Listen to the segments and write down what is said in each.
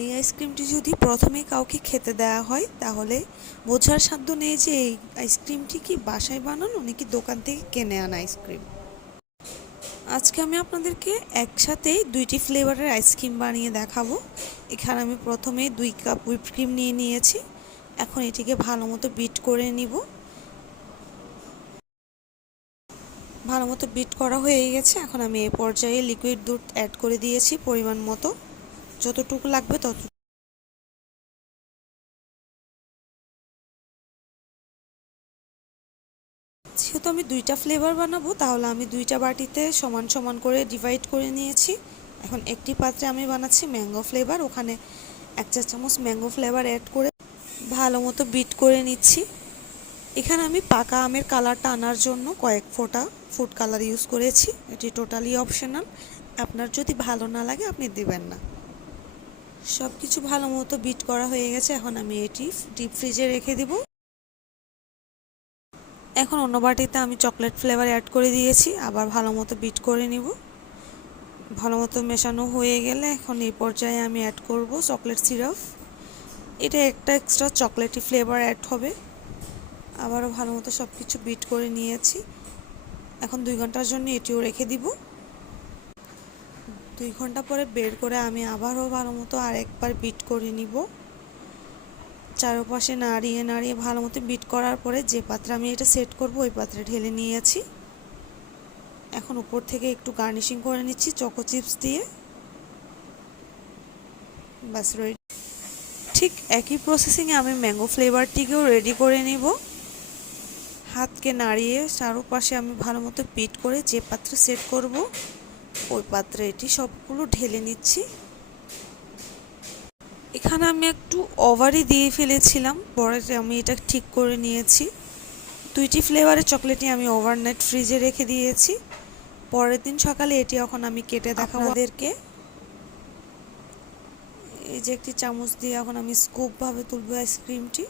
এই আইসক্রিমটি যদি প্রথমে কাউকে খেতে দেওয়া হয়, তাহলে বোঝার সাধ্য নেই যে এই আইসক্রিমটি কি বাসায় বানানো নাকি দোকান থেকে কিনে আনা আইসক্রিম। আজকে আমি আপনাদেরকে একসাথেই দুইটি ফ্লেভারের আইসক্রিম বানিয়ে দেখাবো। এখানে আমি প্রথমে দুই কাপ হুইপ ক্রিম নিয়ে নিয়েছি। এখন এটিকে ভালো মতো বিট করে নিব। ভালো মতো বিট করা হয়ে গেছে। এখন আমি এ পর্যায়ে লিকুইড দুধ অ্যাড করে দিয়েছি পরিমাণ মতো। যতটুকু লাগবে তত যেহেতু আমি দুইটা ফ্লেভার বানাবো, তাহলে আমি দুইটা বাটিতে সমান সমান করে ডিভাইড করে নিয়েছি। এখন একটি পাত্রে আমি বানাচ্ছি ম্যাঙ্গো ফ্লেভার ওখানে এক চা চামচ ম্যাঙ্গো ফ্লেভার অ্যাড করে ভালো মতো বিট করে নিচ্ছি। এখানে আমি পাকা আমের কালারটা আনার জন্য কয়েক ফোঁটা ফুড কালার ইউজ করেছি, এটি টোটালি অপশনাল আপনার যদি ভালো না লাগে, আপনি দেবেন না। সব কিছু ভালো মতো বিট করা হয়ে গেছে, এখন আমি এটি ডিপ ফ্রিজে রেখে দিব। এখন অন্য বাটিতে আমি চকলেট ফ্লেভার অ্যাড করে দিয়েছি, আবার ভালো মতো বিট করে নিব। ভালো মতো মেশানো হয়ে গেলে এখন এই পর্যায়ে আমি অ্যাড করব চকলেট সিরাপ এটা একটা এক্সট্রা চকলেটি ফ্লেভার অ্যাড হবে। আবারও ভালো মতো সব কিছু বিট করে নিয়েছি। এখন দুই ঘণ্টার জন্য এটিও রেখে দিব। দুই ঘণ্টা পরে বের করে আমি আবারও ভালো মতো আরেকবার বিট করে নিব। চারপাশে নাড়িয়ে নাড়িয়ে ভালো মতো বিট করার পরে যে পাত্রে আমি এটা সেট করব, ওই পাত্রে ঢেলে নিয়েছি। এখন উপর থেকে একটু গার্নিশিং করে নিচ্ছি চকো চিপস দিয়ে। বাস রেডি ঠিক একই প্রসেসিংয়ে আমি ম্যাঙ্গো ফ্লেভারটিকেও রেডি করে নিব। হাতকে নাড়িয়ে চারোপাশে আমি ভালো মতো বিট করে যে পাত্রে সেট করব। ওই পাত্রে এটি সবগুলো ঢেলে নিচ্ছি। এখানে আমি একটু ওভারই দিয়ে ফেলেছিলাম। পরে আমি এটা ঠিক করে নিয়েছি। দুইটি ফ্লেভারের চকলেটই আমি ওভারনাইট ফ্রিজে রেখে দিয়েছি। পরের দিন সকালে এটি এখন আমি কেটে দেখাবো আপনাদেরকে। এই যে একটি চামচ দিয়ে এখন আমি স্কুপভাবে তুলবো আইসক্রিমটি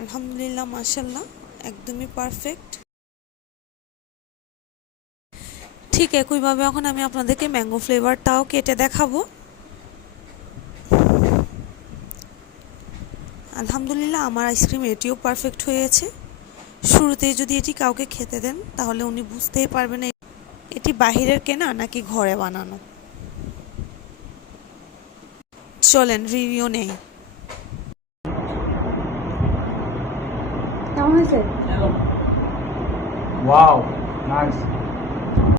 আলহামদুলিল্লাহ মাসাল্লাহ একদমই পারফেক্ট ঠিক একইভাবে এখন আমি আপনাদেরকে ম্যাঙ্গো ফ্লেভারটাও কেটে দেখাবো। আলহামদুলিল্লাহ আমার আইসক্রিম এটিও পারফেক্ট হয়েছে। শুরুতেই যদি এটি কাউকে খেতে দেন, তাহলে উনি বুঝতেই পারবেন এটি বাহিরের কেনা নাকি ঘরে বানানো। চলেন রিভিউ নেই। কেমন হয়েছে Wow, nice.